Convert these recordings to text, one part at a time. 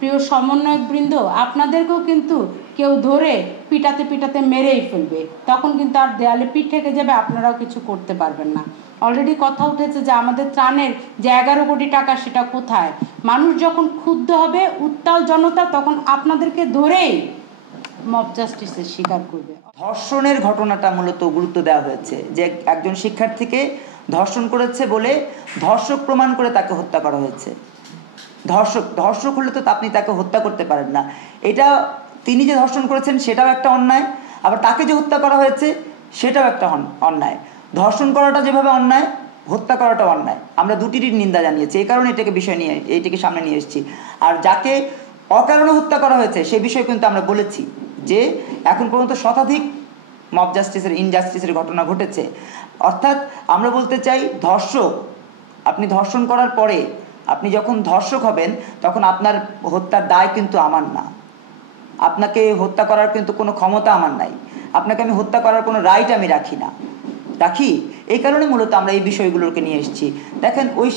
প্রিয় সমন্বয়কবৃন্দ, আপনাদেরকেও কিন্তু কেউ ধরে পিটাতে পিটাতে মেরেই ফেলবে, তখন কিন্তু আর দেয়ালে পিঠ থেকে যাবে, আপনারাও কিছু করতে পারবেন না। অলরেডি কথা উঠেছে যে আমাদের ত্রাণের যে 11 কোটি টাকা সেটা কোথায়। মানুষ যখন ক্ষুব্ধ হবে, উত্তাল জনতা, তখন আপনাদেরকে ধরেই মব জাস্টিসের শিকার করবে। ধর্ষণের ঘটনাটা মূলত গুরুত্ব দেওয়া হয়েছে, যে একজন শিক্ষার্থীকে ধর্ষণ করেছে বলে ধর্ষক প্রমাণ করে তাকে হত্যা করা হয়েছে। ধর্ষক হলে তো আপনি তাকে হত্যা করতে পারেন না। এটা তিনি যে ধর্ষণ করেছেন সেটাও একটা অন্যায়, আবার তাকে যে হত্যা করা হয়েছে সেটাও একটা অন্যায়। ধর্ষণ করাটা যেভাবে অন্যায়, হত্যা করাটাও অন্যায়। আমরা দুটিরই নিন্দা জানিয়েছি, এই কারণে এইটাকে সামনে নিয়ে এসেছি। আর যাকে অকারণে হত্যা করা হয়েছে সে বিষয়ে কিন্তু আমরা বলেছি যে এখন পর্যন্ত শতাধিক মব জাস্টিসের ইনজাস্টিসের ঘটনা ঘটেছে। অর্থাৎ আমরা বলতে চাই, আপনি ধর্ষণ করার পরে আপনি যখন ধর্ষক হবেন তখন আপনার হত্যার দায় কিন্তু আমার না, আপনাকে হত্যা করার কিন্তু কোনো ক্ষমতা আমার নাই, আপনাকে আমি হত্যা করার কোনো রাইট আমি রাখি। এই কারণে মূলত আমরা এই বিষয়গুলোকে নিয়ে এসেছি। দেখেন, ওই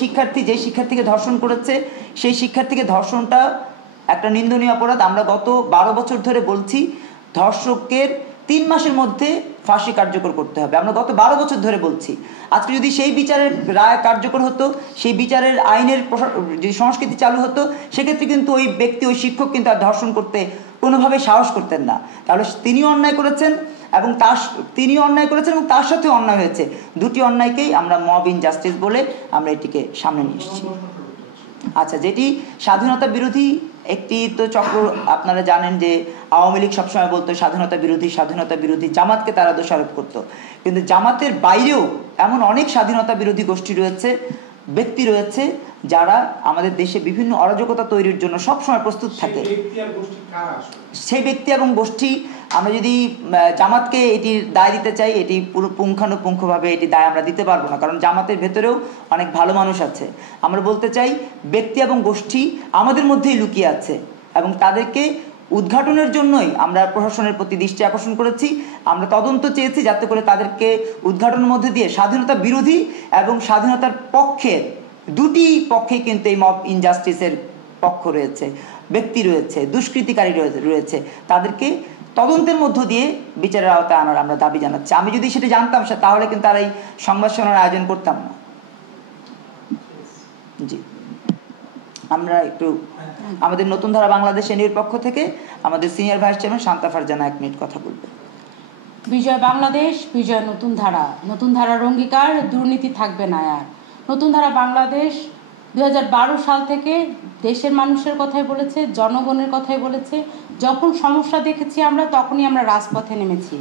যে শিক্ষার্থীকে ধর্ষণ করেছে সেই শিক্ষার্থীকে ধর্ষণটা একটা নিন্দনীয় অপরাধ। আমরা গত 12 বছর ধরে বলছি ধর্ষকের 3 মাসের মধ্যে ফাঁসি কার্যকর করতে হবে। আমরা গত 12 বছর ধরে বলছি। আজকে যদি সেই বিচারের রায় কার্যকর হতো, সেই বিচারের আইনের যদি সংস্কৃতি চালু হতো, সেক্ষেত্রে কিন্তু ওই ব্যক্তি, ওই শিক্ষক কিন্তু আর ধর্ষণ করতে কোনোভাবে সাহস করতেন না। তাহলে তিনিও অন্যায় করেছেন এবং তার সাথে অন্যায় হয়েছে। দুটি অন্যায়কেই আমরা মব ইনজাস্টিস বলে আমরা এটিকে সামনে নিয়ে এসেছি। আচ্ছা, যেটি স্বাধীনতা বিরোধী একটি তো চক্র, আপনারা জানেন যে আওয়ামী লীগ সবসময় বলতো স্বাধীনতা বিরোধী, জামাতকে তারা দোষারোপ করতো। কিন্তু জামাতের বাইরেও এমন অনেক স্বাধীনতা বিরোধী গোষ্ঠী রয়েছে, ব্যক্তি রয়েছে, যারা আমাদের দেশে বিভিন্ন অরাজকতা তৈরির জন্য সবসময় প্রস্তুত থাকে। সেই ব্যক্তি এবং গোষ্ঠী, আমরা যদি জামাতকে এটির দায় দিতে চাই, এটি পুরো পুঙ্খানুপুঙ্খভাবে এটি দায় আমরা দিতে পারবো না, কারণ জামাতের ভেতরেও অনেক ভালো মানুষ আছে। আমরা বলতে চাই ব্যক্তি এবং গোষ্ঠী আমাদের মধ্যেই লুকিয়ে আছে, এবং তাদেরকে উদ্ঘাটনের জন্যই আমরা প্রশাসনের প্রতি দৃষ্টি আকর্ষণ করেছি। আমরা তদন্ত চেয়েছি যাতে করে তাদেরকে উদ্ঘাটনের মধ্যে দিয়ে স্বাধীনতা বিরোধী এবং স্বাধীনতার পক্ষের দুটি পক্ষে কিন্তু এই মব ইনজাস্টিসের পক্ষ রয়েছে, ব্যক্তি রয়েছে, দুষ্কৃতিকারী রয়েছে, তাদেরকে তদন্তের মধ্য দিয়ে বিচারের আওতায় আনার আমরা দাবি জানাচ্ছি। আমি যদি সেটা জানতাম তাহলে কিন্তু আর এই সংবাদ সম্মেলনের আয়োজন করতাম না। জি, আমরা একটু আমাদের নতুন ধারা বাংলাদেশ এনডিএর পক্ষ থেকে আমাদের senior vice chairman Shanta Farzana 1 minute কথা বলবে। বিজয় বাংলাদেশ, বিজয় নতুন ধারার অঙ্গীকার, দুর্নীতি থাকবে না আর। নতুন ধারা বাংলাদেশ 2012 সাল থেকে দেশের মানুষের কথাই বলেছে, জনগণের কথাই বলেছে। যখন সমস্যা দেখেছি আমরা, তখনই আমরা রাজপথে নেমেছি।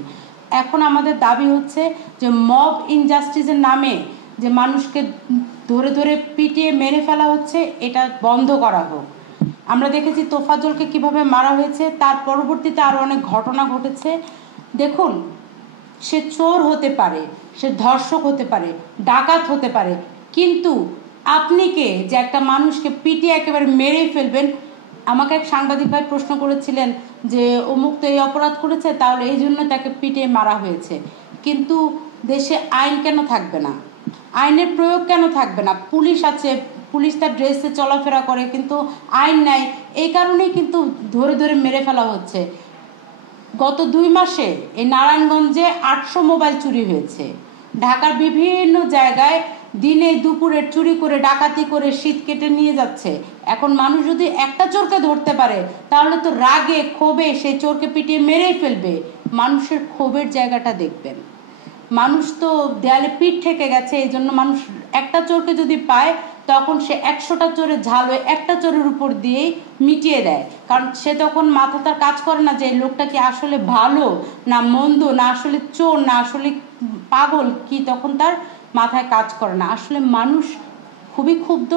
এখন আমাদের দাবি হচ্ছে যে মব ইনজাস্টিসের নামে যে মানুষকে ধরে ধরে পিটিয়ে মেরে ফেলা হচ্ছে, এটা বন্ধ করা হোক। আমরা দেখেছি তোফাজ্জলকে কিভাবে মারা হয়েছে, তার পরবর্তীতে আরও অনেক ঘটনা ঘটেছে। দেখুন, সে চোর হতে পারে, সে ধর্ষক হতে পারে, ডাকাত হতে পারে, কিন্তু আপনি কে যে একটা মানুষকে পিটিয়ে একেবারে মেরেই ফেলবেন? আমাকে এক সাংবাদিক ভাই প্রশ্ন করেছিলেন যে অমুক তো এই অপরাধ করেছে, তাহলে এই জন্য তাকে পিটিয়ে মারা হয়েছে। কিন্তু দেশে আইন কেন থাকবে না? আইনের প্রয়োগ কেন থাকবে না? পুলিশ আছে, পুলিশ তার ড্রেসে চলাফেরা করে, কিন্তু আইন নাই। এই কারণেই কিন্তু ধরে ধরে মেরে ফেলা হচ্ছে। গত 2 মাসে এই নারায়ণগঞ্জে 800 মোবাইল চুরি হয়েছে। ঢাকার বিভিন্ন জায়গায় দিনে দুপুরে চুরি করে, ডাকাতি করে শীত কেটে নিয়ে যাচ্ছে। এখন মানুষ যদি একটা চোরকে ধরতে পারে, তাহলে তো রাগে ক্ষোভে সেই চোরকে পিটিয়ে মেরেই ফেলবে। মানুষের ক্ষোভের জায়গাটা দেখবেন। মানুষ তো দেয়ালে পিঠ থেকে গেছে, এই জন্য মানুষ একটা চোরকে যদি পায়, তখন সে 100টা চোরের ঝাল হয়ে একটা চোরের উপর দিয়েই মিটিয়ে দেয়। কারণ সে তখন মাথা তার কাজ করে না যে লোকটা কি আসলে ভালো না মন্দ, না আসলে চোর, না আসলে পাগল, কি তখন তার মাথায় কাজ করে না। আসলে মানুষ খুবই ক্ষুব্ধ।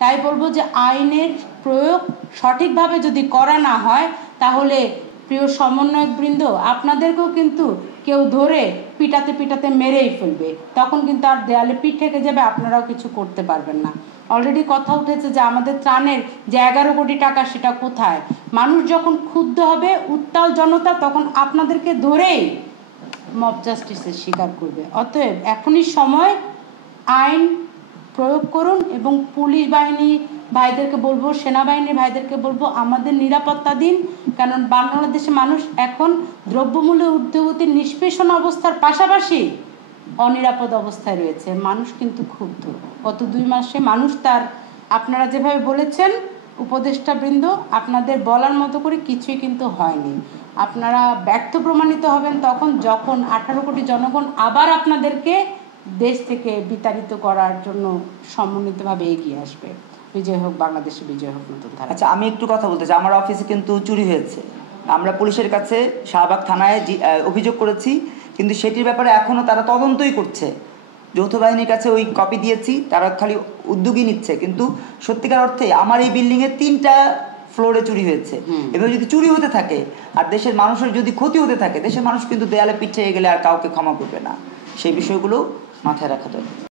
তাই বলবো যে আইনের প্রয়োগ সঠিকভাবে যদি করা না হয়, তাহলে প্রিয় সমন্বয়কবৃন্দ, আপনাদেরকেও কিন্তু কেউ ধরে পিটাতে পিটাতে মেরেই ফেলবে, তখন কিন্তু আর দেয়ালে পিঠ থেকে যাবে, আপনারাও কিছু করতে পারবেন না। অলরেডি কথা উঠেছে যে আমাদের ত্রাণের যে 11 কোটি টাকা সেটা কোথায়। মানুষ যখন ক্ষুব্ধ হবে, উত্তাল জনতা, তখন আপনাদেরকে ধরেই মব জাস্টিসের শিকার করবে। অতএব এখনই সময়, আইন প্রয়োগ করুন এবং পুলিশ বাহিনী ভাইদেরকে বলবো, সেনাবাহিনীর ভাইদেরকে বলবো আমাদের নিরাপত্তা দিন, কারণ বাংলাদেশের মানুষ এখন দ্রব্যমূল্যের ঊর্ধ্বগতির নিষ্পেষণ অবস্থার পাশাপাশি অনিরাপদ অবস্থায় রয়েছে। মানুষ কিন্তু ক্ষুব্ধ। গত 2 মাসে মানুষ তার, আপনারা যেভাবে বলেছেন উপদেষ্টাবৃন্দ, আপনাদের বলার মতো করে কিছুই কিন্তু হয়নি। আপনারা ব্যর্থ প্রমাণিত হবেন তখন যখন 18 কোটি জনগণ আবার আপনাদেরকে দেশ থেকে বিতাড়িত করার জন্য সমন্বিতভাবে এগিয়ে আসবে। বিজয় হোক বাংলাদেশে, বিজয় হোক নতুন ধারা। আচ্ছা, আমি একটু কথা বলতে চাই। আমার অফিসে কিন্তু চুরি হয়েছে, আমরা পুলিশের কাছে শাহবাগ থানায় অভিযোগ করেছি, কিন্তু সেটির ব্যাপারে এখনও তারা তদন্তই করছে। যৌথ বাহিনীর কাছে ওই কপি দিয়েছি, তারা খালি উদ্যোগী নিচ্ছে, কিন্তু সত্যিকার অর্থে আমার এই বিল্ডিংয়ে 3টা ফ্লোরে চুরি হয়েছে। এভাবে যদি চুরি হতে থাকে আর দেশের মানুষের যদি ক্ষতি হতে থাকে, দেশের মানুষ কিন্তু দেয়ালে পিছিয়ে গেলে আর কাউকে ক্ষমা করবে না। সেই বিষয়গুলো মাথায় রাখা দরকার।